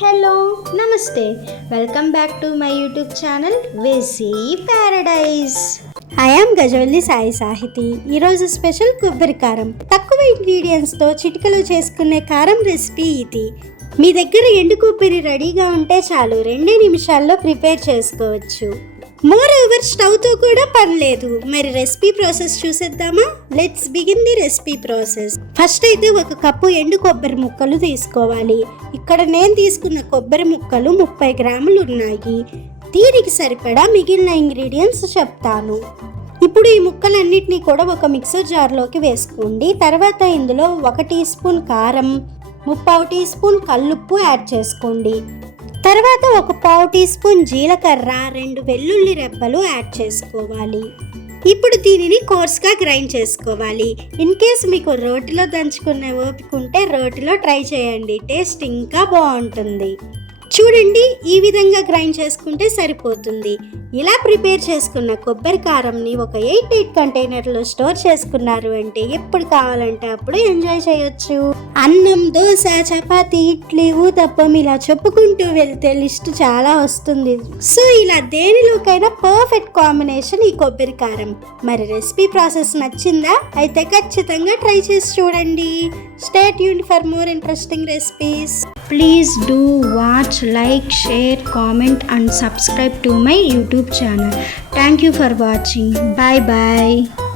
Hello నమస్తే welcome back to my YouTube channel వెసీ paradise. I am Gajavalli Sai Sahithi. ఈరోజు special కొబ్బరి కారం. తక్కువ ఇంగ్రీడియంట్స్తో చిటికలో చేసుకునే కారం రెసిపీ ఇది. మీ దగ్గర ఎండు కొబ్బరి రెడీగా ఉంటే చాలు, 2 నిమిషాల్లో ప్రిపేర్ చేసుకోవచ్చు. మోర్ ఓవర్ స్టవ్తో కూడా పని లేదు. మరి రెసిపీ ప్రాసెస్ చూసేద్దామా? Let's begin the recipe process. First అయితే 1 కప్పు ఎండు కొబ్బరి ముక్కలు తీసుకోవాలి. ఇక్కడ నేను తీసుకున్న కొబ్బరి ముక్కలు 30 గ్రాములు ఉన్నాయి. దీనికి సరిపడా మిగిలిన ఇంగ్రీడియంట్స్ చెప్తాను. ఇప్పుడు ఈ ముక్కలన్నిటినీ కూడా ఒక మిక్సర్ జార్లోకి వేసుకోండి. తర్వాత ఇందులో 1 టీ స్పూన్ కారం, 3/4 టీ స్పూన్ కల్లుప్పు యాడ్ చేసుకోండి. తర్వాత 1/4 టీ స్పూన్ జీలకర్ర, 2 వెల్లుల్లి రెబ్బలు యాడ్ చేసుకోవాలి. ఇప్పుడు దీనిని కోర్స్గా గ్రైండ్ చేసుకోవాలి. ఇన్ కేస్ మీకు రోటిలో దంచుకునే ఓపిక ఉంటే రోటిలో ట్రై చేయండి, టేస్ట్ ఇంకా బాగుంటుంది. చూడండి, ఈ విధంగా గ్రైండ్ చేసుకుంటే సరిపోతుంది. ఇలా ప్రిపేర్ చేసుకున్న కొబ్బరి కారంని ఒక 8 కంటైనర్లో స్టోర్ చేసుకున్నారు అంటే ఎప్పుడు కావాలంటే అప్పుడు ఎంజాయ్ చేయొచ్చు. అన్నం, దోశ, చపాతీ, ఇడ్లీ, ఊతప్పం ఇలా చెప్పుకుంటూ వెళ్తే లిస్ట్ చాలా వస్తుంది. సో ఇలా దేనిలోకైనా పర్ఫెక్ట్ కాంబినేషన్ ఈ కొబ్బరి కారం. మరి రెసిపీ ప్రాసెస్ నచ్చిందా? అయితే ఖచ్చితంగా ట్రై చేసి చూడండి. Stay tuned for more interesting recipes. Please do watch, like, share, comment and subscribe to my YouTube channel. Thank you for watching. Bye bye.